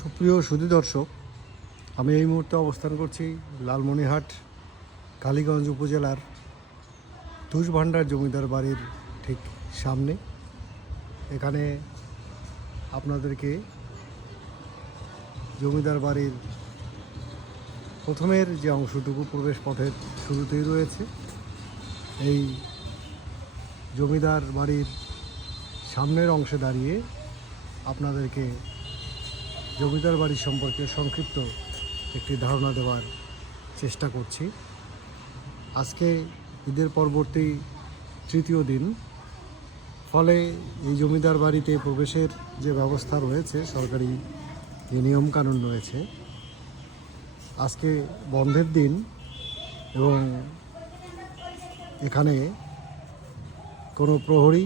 সুপ্রিয় সুধী দর্শক, আমি এই মুহূর্তে অবস্থান করছি লালমনিরহাট কালীগঞ্জ উপজেলার তুষভান্ডার জমিদার বাড়ির ঠিক সামনে। এখানে আপনাদেরকে জমিদার বাড়ির প্রথমের যে অংশটুকু প্রবেশ পথের শুরুতেই রয়েছে, এই জমিদার বাড়ির সামনের অংশে দাঁড়িয়ে আপনাদেরকে জমিদার বাড়ি সম্পর্কে সংক্ষিপ্ত একটি ধারণা দেওয়ার চেষ্টা করছি। আজকে ঈদের পরবর্তী তৃতীয় দিন, ফলে এই জমিদার বাড়িতে প্রবেশের যে ব্যবস্থা রয়েছে, সরকারি যে নিয়মকানুন রয়েছে, আজকে বন্ধের দিন এবং এখানে কোনো প্রহরী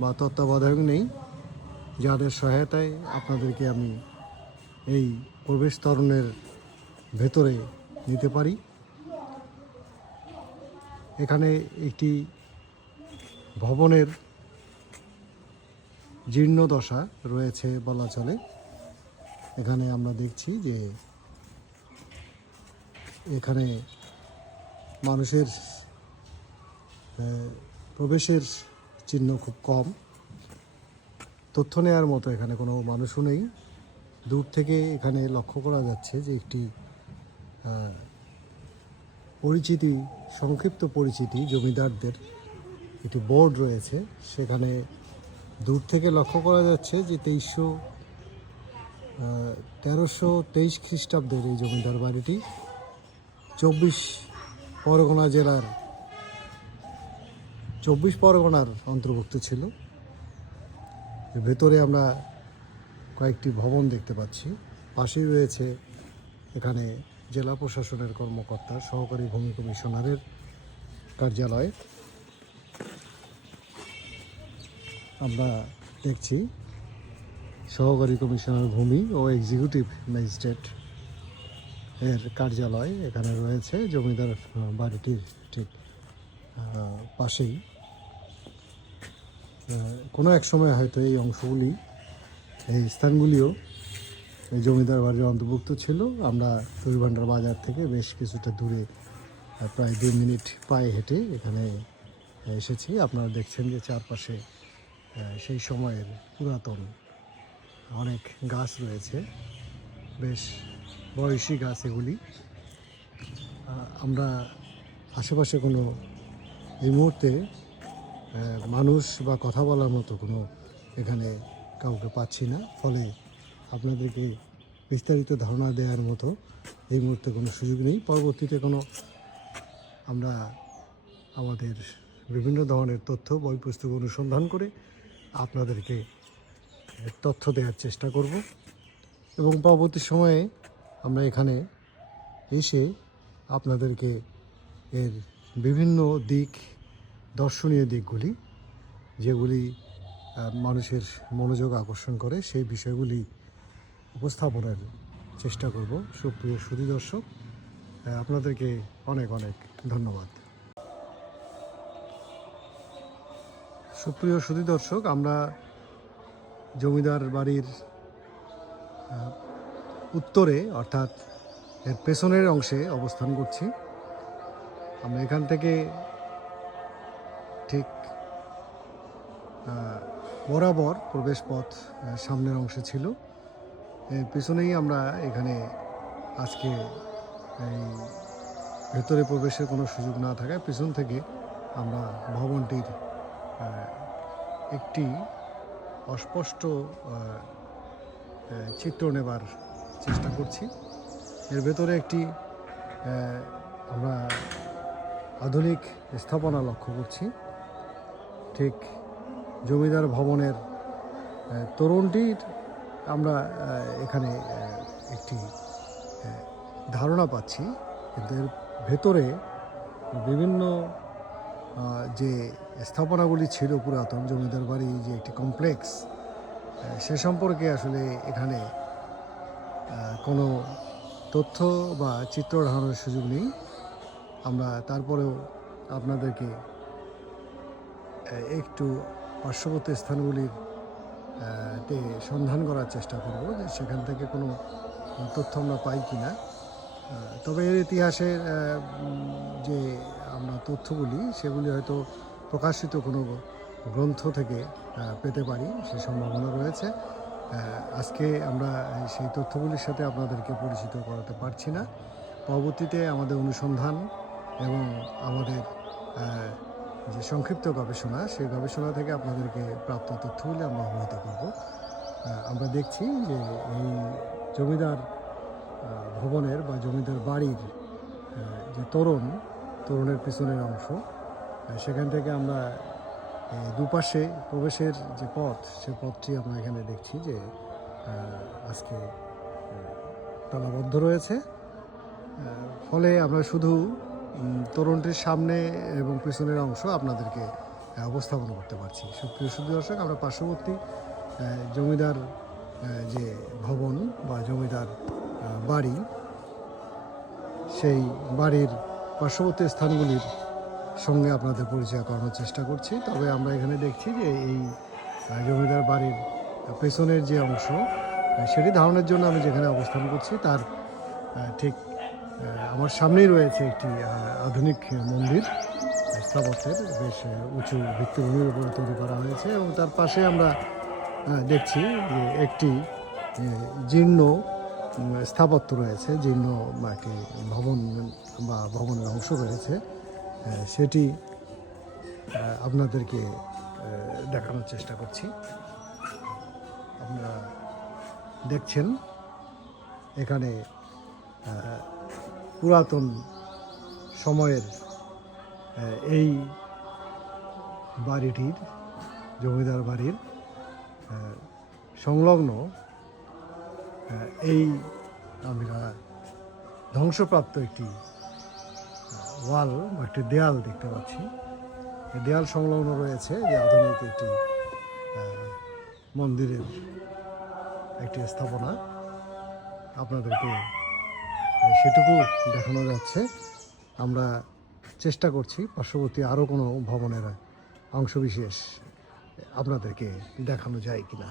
বা তত্ত্বাবধায়ক নেই, যাদের সহায়তায় আপনাদেরকে আমি এই প্রবেশ তরণের ভেতরে নিতে পারি। এখানে একটি ভবনের জীর্ণ দশা রয়েছে বলা চলে। এখানে আমরা দেখছি যে এখানে মানুষের প্রবেশের চিহ্ন খুব কম, তথ্য নেওয়ার মতো এখানে কোনো মানুষও নেই। দূর থেকে এখানে লক্ষ্য করা যাচ্ছে যে একটি পরিচিতি, সংক্ষিপ্ত পরিচিতি জমিদারদের একটি বোর্ড রয়েছে। সেখানে দূর থেকে লক্ষ্য করা যাচ্ছে যে 1323 খ্রিস্টাব্দের এই জমিদার বাড়িটি 24 পরগনা জেলার 24 পরগনার অন্তর্ভুক্ত ছিল। ভেতরে আমরা কয়েকটি ভবন দেখতে পাচ্ছি। পাশেই রয়েছে এখানে জেলা প্রশাসনের কর্মকর্তা, সহকারী ভূমি কমিশনারের কার্যালয়। আমরা দেখছি সহকারী কমিশনার ভূমি ও এক্সিকিউটিভ ম্যাজিস্ট্রেট এর কার্যালয় এখানে রয়েছে জমিদার বাড়িটির ঠিক পাশেই। কোনো এক সময় হয়তো এই অংশগুলি, এই স্থানগুলিও এই জমিদার বাড়ির অন্তর্ভুক্ত ছিল। আমরা তুষভান্ডার বাজার থেকে বেশ কিছুটা দূরে, প্রায় 2 মিনিট পায়ে হেঁটে এখানে এসেছি। আপনারা দেখছেন যে চারপাশে সেই সময়ের পুরাতন অনেক গাছ রয়েছে, বেশ বয়সী গাছ এগুলি। আমরা আশেপাশে কোনো এই মুহূর্তে মানুষ বা কথা বলার মতো কোনো এখানে কাউকে পাচ্ছি না, ফলে আপনাদেরকে বিস্তারিত ধারণা দেওয়ার মতো এই মুহূর্তে কোনো সুযোগ নেই। পরবর্তীতে আমরা আমাদের বিভিন্ন ধরনের তথ্য, বই পুস্তক অনুসন্ধান করে আপনাদেরকে তথ্য দেওয়ার চেষ্টা করব এবং পরবর্তী সময়ে আমরা এখানে এসে আপনাদেরকে এর বিভিন্ন দিক, দর্শনীয় দিকগুলি, যেগুলি মানুষের মনোযোগ আকর্ষণ করে, সেই বিষয়গুলি উপস্থাপনের চেষ্টা করব। সুপ্রিয় সুধী দর্শক, আপনাদেরকে অনেক অনেক ধন্যবাদ। সুপ্রিয় সুধী দর্শক, আমরা জমিদার বাড়ির উত্তরে, অর্থাৎ এর পেছনের অংশে অবস্থান করছি। আমরা এখান থেকে ঠিক বরাবর প্রবেশ পথ সামনের অংশে ছিল। এর পেছনেই আমরা এখানে আজকে এই ভেতরে প্রবেশের কোনো সুযোগ না থাকায় পেছন থেকে আমরা ভবনটির একটি অস্পষ্ট চিত্র নেবার চেষ্টা করছি। এর ভেতরে একটি আমরা আধুনিক স্থাপনা লক্ষ্য করছি। ঠিক জমিদার ভবনের তোরণটির আমরা এখানে একটি ধারণা পাচ্ছি, কিন্তু এর ভেতরে বিভিন্ন যে স্থাপনাগুলি ছিল পুরাতন জমিদার বাড়ি, যে একটি কমপ্লেক্স, সে সম্পর্কে আসলে এখানে কোনো তথ্য বা চিত্র ধারণের সুযোগ নেই। আমরা তারপরেও আপনাদেরকে একটু পার্শ্ববর্তী স্থানগুলির তে সন্ধান করার চেষ্টা করব যে সেখান থেকে কোনো তথ্য আমরা পাই কি না। তবে এর ইতিহাসের যে আমরা তথ্যগুলি সেগুলি হয়তো প্রকাশিত কোনো গ্রন্থ থেকে পেতে পারি, সে সম্ভাবনা রয়েছে। আজকে আমরা সেই তথ্যগুলির সাথে আপনাদেরকে পরিচিত করাতে পারছি না। পরবর্তীতে আমাদের অনুসন্ধান এবং আমাদের যে সংক্ষিপ্ত গবেষণা, সেই গবেষণা থেকে আপনাদেরকে প্রাপ্ত তথ্যগুলি আমরা অবহিত করব। আমরা দেখছি যে এই জমিদার ভবনের বা জমিদার বাড়ির যে তোরণের পিছনের অংশ, সেখান থেকে আমরা দুপাশে প্রবেশের যে পথ, সে পথটি আমরা এখানে দেখছি যে আজকে তালাবদ্ধ রয়েছে। ফলে আমরা শুধু তোরণটির সামনে এবং পিছনের অংশ আপনাদেরকে উপস্থাপন করতে পারছি। সুপ্রিয় সুধী দর্শক, আমরা পার্শ্ববর্তী জমিদার যে ভবন বা জমিদার বাড়ি, সেই বাড়ির পার্শ্ববর্তী স্থানগুলির সঙ্গে আপনাদের পরিচয় করানোর চেষ্টা করছি। তবে আমরা এখানে দেখছি যে এই জমিদার বাড়ির পেছনের যে অংশ, সেটি ধারণের জন্য আমি যেখানে অবস্থান করছি তার ঠিক আমার সামনেই রয়েছে একটি আধুনিক মন্দির, স্থাপত্যের বেশ উঁচু ভিত্তিভূমির উপর তৈরি করা হয়েছে এবং তার পাশে আমরা দেখছি যে একটি জীর্ণ স্থাপত্য রয়েছে, জীর্ণ একটি ভবন বা ভবনের অংশ রয়েছে। সেটি আপনাদেরকে দেখানোর চেষ্টা করছি। আপনারা দেখছেন এখানে পুরাতন সময়ের এই বাড়িটির, জমিদার বাড়ির সংলগ্ন এই আমরা ধ্বংসপ্রাপ্ত একটি ওয়াল বা একটি দেয়াল দেখতে পাচ্ছি। এই দেয়াল সংলগ্ন রয়েছে যে আধুনিক একটি মন্দিরের একটি স্থাপনা। আপনাদেরকে সেটুকু দেখানো যাচ্ছে। আমরা চেষ্টা করছি পার্শ্ববর্তী আরও কোনো ভবনের অংশবিশেষ আপনাদেরকে দেখানো যায় কিনা।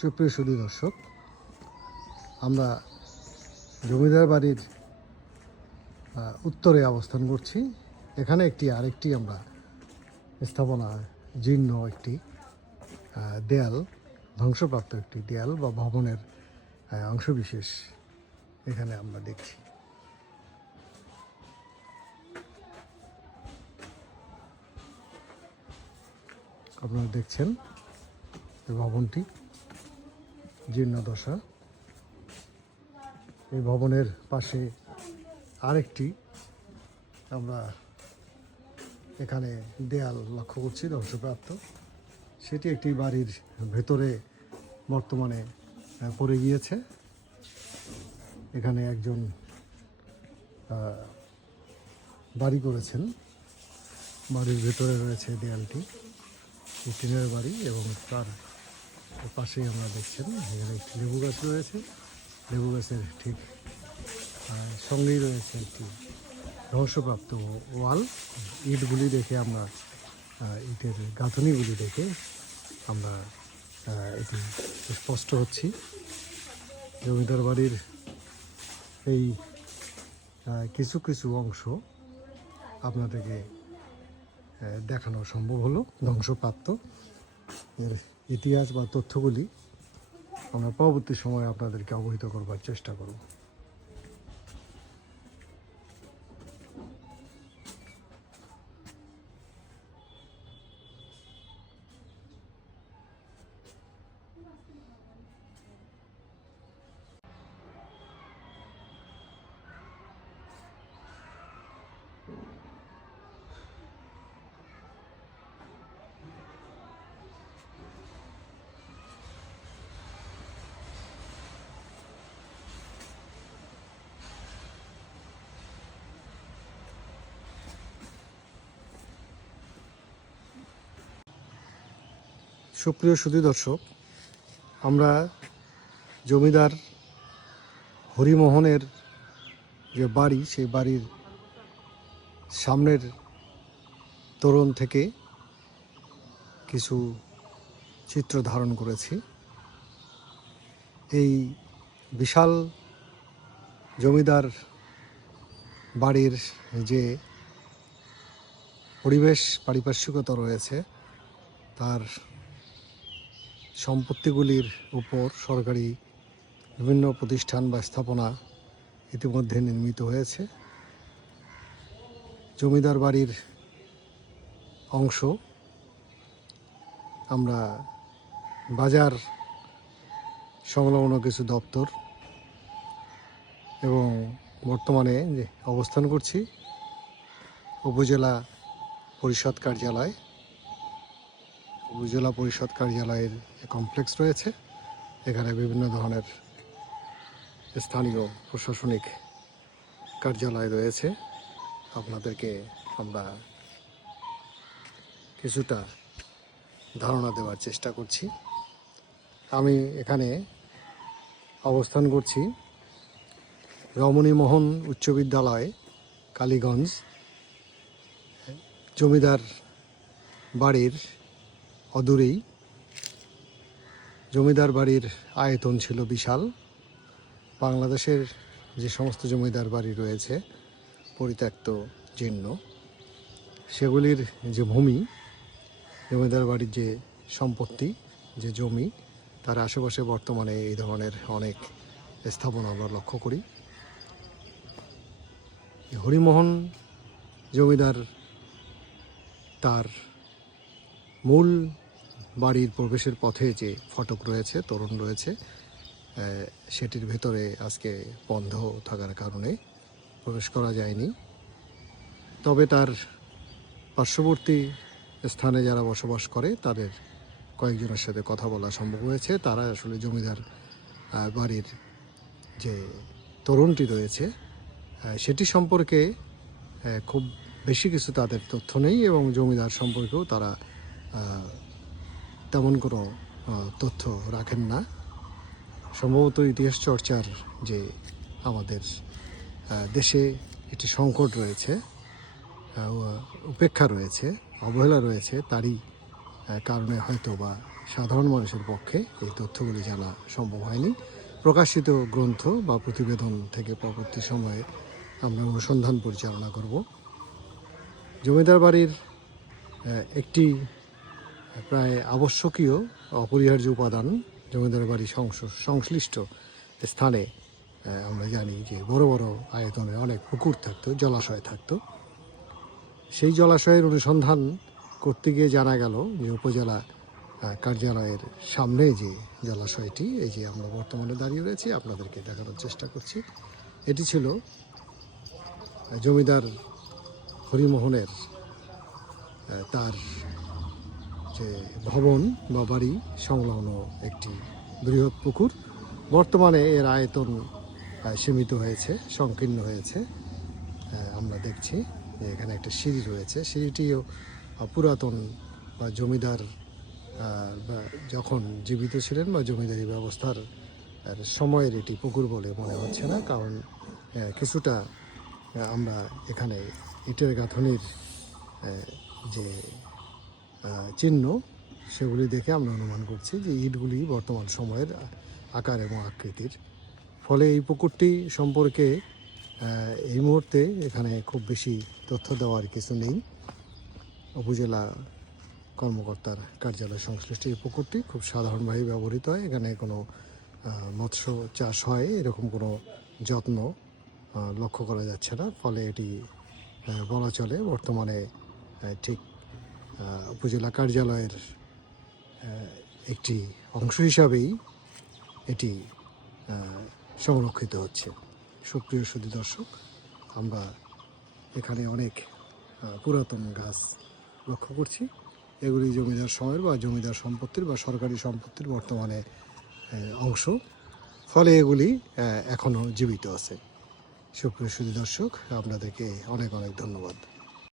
সুপ্রিয় সুধী দর্শক, আমরা জমিদার বাড়ির উত্তরে অবস্থান করছি। এখানে আরেকটি আমরা স্থাপনা, জীর্ণ একটি দেয়াল, ধ্বংসপ্রাপ্ত একটি দেয়াল বা ভবনের অংশবিশেষ এখানে আমরা দেখছি। আপনারা দেখছেন এই ভবনটি জীর্ণদশা। এই ভবনের পাশে আরেকটি আমরা এখানে দেয়াল লক্ষ্য করছি ধ্বংসপ্রাপ্ত। সেটি একটি বাড়ির ভেতরে বর্তমানে পড়ে গিয়েছে। এখানে একজন বাড়ি করেছেন, বাড়ির ভেতরে রয়েছে দেয়ালটি, টিনের বাড়ি, এবং তার পাশেই আমরা দেখছেন এখানে একটি লেবু গাছ রয়েছে। লেবু গাছের ঠিক সঙ্গেই রয়েছে একটি ধ্বংসপ্রাপ্ত ওয়াল। ইটগুলি দেখে আমরা, ইটের গাঁথনিগুলি দেখে আমরা এটি স্পষ্ট হচ্ছি। জমিদার বাড়ির এই কিছু কিছু অংশ আপনাদেরকে দেখানো সম্ভব হলো। ধ্বংসপ্রাপ্ত এর ইতিহাস বা তথ্যগুলি আমরা পরবর্তী সময়ে আপনাদেরকে অবহিত করবার চেষ্টা করব। সুপ্রিয় সুধী দর্শক, আমরা জমিদার হরিমোহনের যে বাড়ি, সেই বাড়ির সামনের তোরণ থেকে কিছু চিত্র ধারণ করেছি। এই বিশাল জমিদার বাড়ির যে পরিবেশ পারিপার্শ্বিকতা রয়েছে, তার সম্পত্তিগুলির উপর সরকারি বিভিন্ন প্রতিষ্ঠান বা স্থাপনা ইতিমধ্যে নির্মিত হয়েছে। জমিদার বাড়ির অংশ আমরা বাজার সংলগ্ন কিছু দপ্তর এবং বর্তমানে যে অবস্থান করছি উপজেলা পরিষদ কার্যালয়। উপজেলা পরিষদ কার্যালয়ের কমপ্লেক্স রয়েছে। এখানে বিভিন্ন ধরনের স্থানীয় প্রশাসনিক কার্যালয় রয়েছে। আপনাদেরকে আমরা কিছুটা ধারণা দেওয়ার চেষ্টা করছি। আমি এখানে অবস্থান করছি রমণীমোহন উচ্চ বিদ্যালয়, কালীগঞ্জ। জমিদার বাড়ির অদূরেই। জমিদার বাড়ির আয়তন ছিল বিশাল। বাংলাদেশের যে সমস্ত জমিদার বাড়ি রয়েছে পরিত্যক্ত, জীর্ণ, সেগুলির যে ভূমি, জমিদার বাড়ির যে সম্পত্তি, যে জমি, তার আশেপাশে বর্তমানে এই ধরনের অনেক স্থাপনা আমরা লক্ষ্য করি। হরিমোহন জমিদার তার মূল বাড়ির প্রবেশের পথে যে ফটক রয়েছে, তোরণ রয়েছে, সেটির ভেতরে আজকে বন্ধ থাকার কারণে প্রবেশ করা যায়নি। তবে তার পার্শ্ববর্তী স্থানে যারা বসবাস করে তাদের কয়েকজনের সাথে কথা বলা সম্ভব হয়েছে। তারা আসলে জমিদার বাড়ির যে তোরণটি রয়েছে সেটি সম্পর্কে খুব বেশি কিছু তাদের তথ্য নেই এবং জমিদার সম্পর্কেও তারা তেমন কোনো তথ্য রাখেন না। সম্ভবত ইতিহাস চর্চার যে আমাদের দেশে একটি সংকট রয়েছে, উপেক্ষা রয়েছে, অবহেলা রয়েছে, তারই কারণে হয়তো বা সাধারণ মানুষের পক্ষে এই তথ্যগুলি জানা সম্ভব হয়নি। প্রকাশিত গ্রন্থ বা প্রতিবেদন থেকে পরবর্তী সময়ে আমরা অনুসন্ধান পরিচালনা করব। জমিদার বাড়ির একটি প্রায় আবশ্যকীয় অপরিহার্য উপাদান, জমিদার বাড়ি সংশ্লিষ্ট স্থানে আমরা জানি যে বড় বড় আয়তনে অনেক পুকুর থাকতো, জলাশয় থাকতো। সেই জলাশয়ের অনুসন্ধান করতে গিয়ে জানা গেল যে উপজেলা কার্যালয়ের সামনে যে জলাশয়টি, এই যে আমরা বর্তমানে দাঁড়িয়ে রয়েছি, আপনাদেরকে দেখানোর চেষ্টা করছি, এটি ছিল জমিদার হরিমোহনের তার যে ভবন বা বাড়ি সংলগ্ন একটি বৃহৎ পুকুর। বর্তমানে এর আয়তন সীমিত হয়েছে, সংকীর্ণ হয়েছে। আমরা দেখছি যে এখানে একটা সিঁড়ি রয়েছে। সিঁড়িটিও পুরাতন বা জমিদার বা যখন জীবিত ছিলেন বা জমিদারি ব্যবস্থার সময়ের এটি পুকুর বলে মনে হচ্ছে না, কারণ কিছুটা আমরা এখানে ইটের গাঁথনির যে চিহ্ন সেগুলি দেখে আমরা অনুমান করছি যে ইটগুলি বর্তমান সময়ের আকার এবং আকৃতির। ফলে এই পুকুরটি সম্পর্কে এই মুহূর্তে এখানে খুব বেশি তথ্য দেওয়ার কিছু নেই। উপজেলা কর্মকর্তার কার্যালয় সংশ্লিষ্ট এই পুকুরটি খুব সাধারণভাবে ব্যবহৃত হয়। এখানে কোনো মৎস্য চাষ হয় এরকম কোনো যত্ন লক্ষ্য করা যাচ্ছে না। ফলে এটি বলা চলে বর্তমানে ঠিক উপজেলা কার্যালয়ের একটি অংশ হিসাবেই এটি সংরক্ষিত হচ্ছে। সুপ্রিয় সুধী দর্শক, আমরা এখানে অনেক পুরাতন গাছ লক্ষ্য করছি। এগুলি জমিদার সময়ের বা জমিদার সম্পত্তির বা সরকারি সম্পত্তির বর্তমানে অংশ। ফলে এগুলি এখনও জীবিত আছে। সুপ্রিয় সুধী দর্শক, আপনাদেরকে অনেক অনেক ধন্যবাদ।